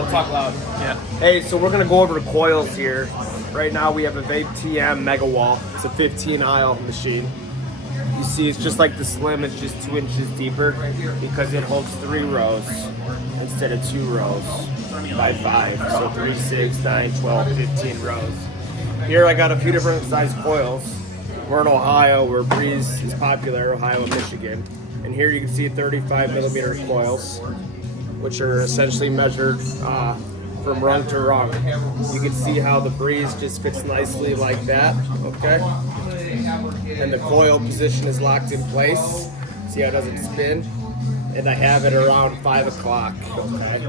I'll talk loud. Yeah. Hey, so we're gonna go over the coils here. Right now we have a VapeTM Mega Wall. It's a 15 aisle machine. You see, it's just like the Slim. It's just 2 inches deeper because it holds 3 rows instead of 2 rows by 5. So 3, 6, 9, 12, 15 rows. Here I got a few different size coils. We're in Ohio, where Breeze is popular, Ohio and Michigan. And here you can see 35 millimeter coils, which are essentially measured from rung to rung. You can see how the Breeze just fits nicely like that, okay? And the coil position is locked in place. See how it doesn't spin? And I have it around 5 o'clock, okay?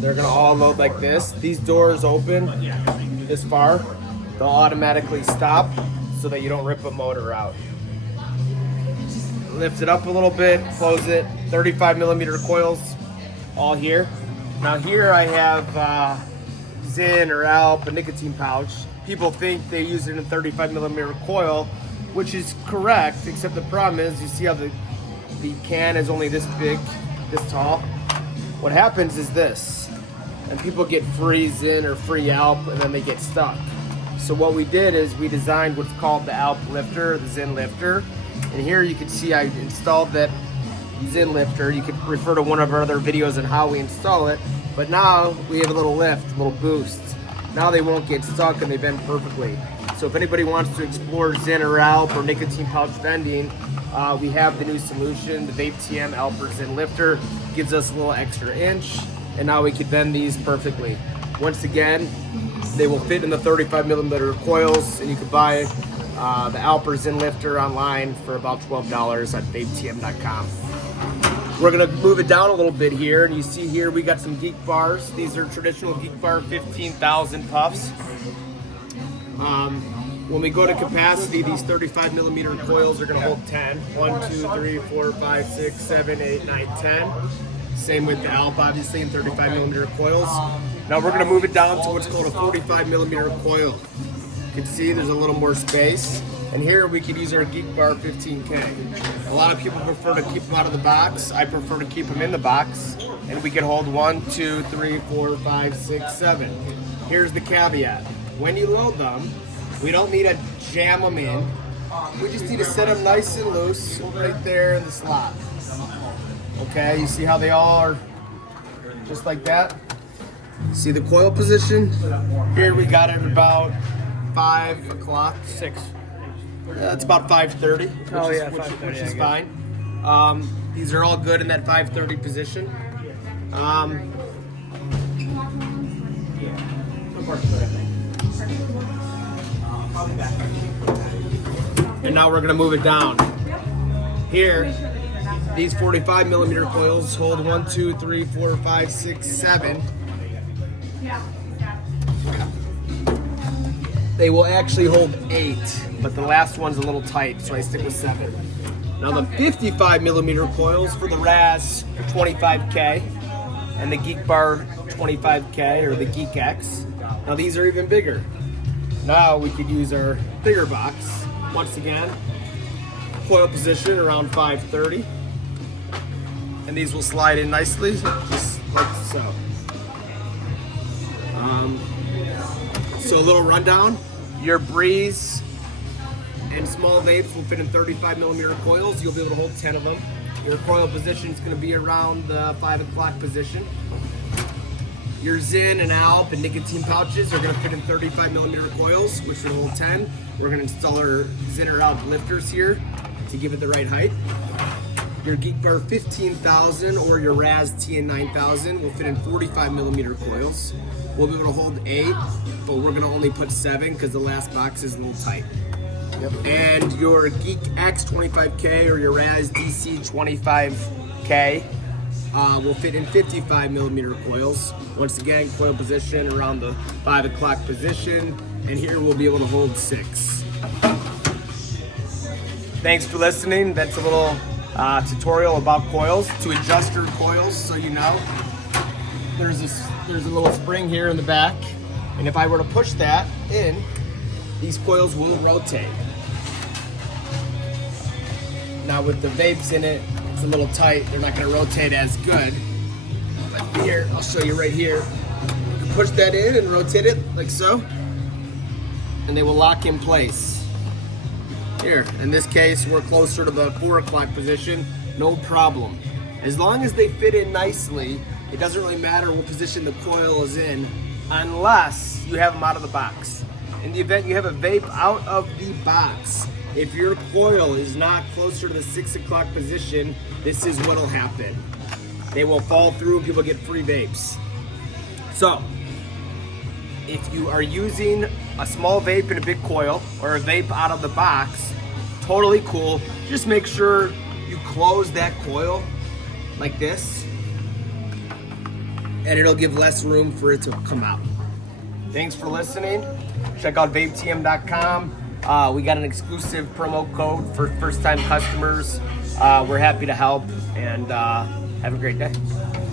They're gonna all load like this. These doors open this far. They'll automatically stop so that you don't rip a motor out. Lift it up a little bit, close it. 35 millimeter coils, all here. Now here I have Zyn or Alp, a nicotine pouch. People think they use it in a 35 millimeter coil, which is correct, except the problem is, you see how the can is only this big, this tall? What happens is this, and people get free Zyn or free Alp, and then they get stuck. So what we did is we designed what's called the Alp lifter, the Zyn lifter, and here you can see I installed that Zyn lifter. You could refer to one of our other videos on how we install it, but now we have a little lift, a little boost. Now they won't get stuck and they bend perfectly. So if anybody wants to explore Zyn or Alp or nicotine pouch bending, we have the new solution, the VapeTM Alp or Zyn lifter. Gives us a little extra inch, and now we can bend these perfectly. Once again, they will fit in the 35 millimeter coils, and you can buy the Alp or Zyn lifter online for about $12 at VapeTM.com. We're gonna move it down a little bit here, and you see here we got some Geek Bars. These are traditional Geek Bar 15,000 puffs. When we go to capacity, these 35 millimeter coils are gonna hold 10. 1, 2, 3, 4, 5, 6, 7, 8, 9, 10. Same with the Alp, obviously, in 35 millimeter coils. Now we're gonna move it down to what's called a 45 millimeter coil. You can see there's a little more space. And here we could use our Geek Bar 15K. A lot of people prefer to keep them out of the box. I prefer to keep them in the box. And we can hold 1, 2, 3, 4, 5, 6, 7. Here's the caveat. When you load them, we don't need to jam them in. We just need to set them nice and loose right there in the slot. Okay, you see how they all are just like that? See the coil position? Here we got it about 5 o'clock. 6. It's about 5:30, which is fine. These are all good in that 5:30 position. And now we're gonna move it down. Here, these 45 millimeter coils hold 1, 2, 3, 4, 5, 6, 7. They will actually hold 8, but the last one's a little tight, so I stick with 7. Now the 55 millimeter coils for the Raz 25K and the Geek Bar 25K or the Geek X. Now these are even bigger. Now we could use our bigger box. Once again, coil position around 5:30. And these will slide in nicely, just like so. So a little rundown. Your Breeze and small vapes will fit in 35 millimeter coils. You'll be able to hold 10 of them. Your coil position is going to be around the 5 o'clock position. Your Zyn and Alp and nicotine pouches are going to fit in 35 millimeter coils, which will hold 10. We're going to install our Zyn or Alp lifters here to give it the right height. Your Geek Bar 15,000 or your Raz TN9000 will fit in 45 millimeter coils. We'll be able to hold 8, but we're gonna only put 7 because the last box is a little tight. Yep. And your Geek X 25K or your Raz DC25000 will fit in 55 millimeter coils. Once again, coil position around the 5 o'clock position, and here we'll be able to hold 6. Thanks for listening. That's a little tutorial about coils. To adjust your coils, so you know, there's a little spring here in the back, and if I were to push that in, these coils will rotate. Now with the vapes in it, it's a little tight. They're not going to rotate as good. Like Here, I'll show you right here. You can push that in and rotate it like so, and they will lock in place. Here, in this case, we're closer to the 4 o'clock position, no problem. As long as they fit in nicely, it doesn't really matter what position the coil is in, unless you have them out of the box. In the event you have a vape out of the box, if your coil is not closer to the 6 o'clock position, this is what'll happen. They will fall through and people get free vapes. So, if you are using a small vape in a big coil or a vape out of the box, totally cool. Just make sure you close that coil like this, and it'll give less room for it to come out. Thanks for listening. Check out VapeTM.com. We got an exclusive promo code for first-time customers. We're happy to help, and have a great day.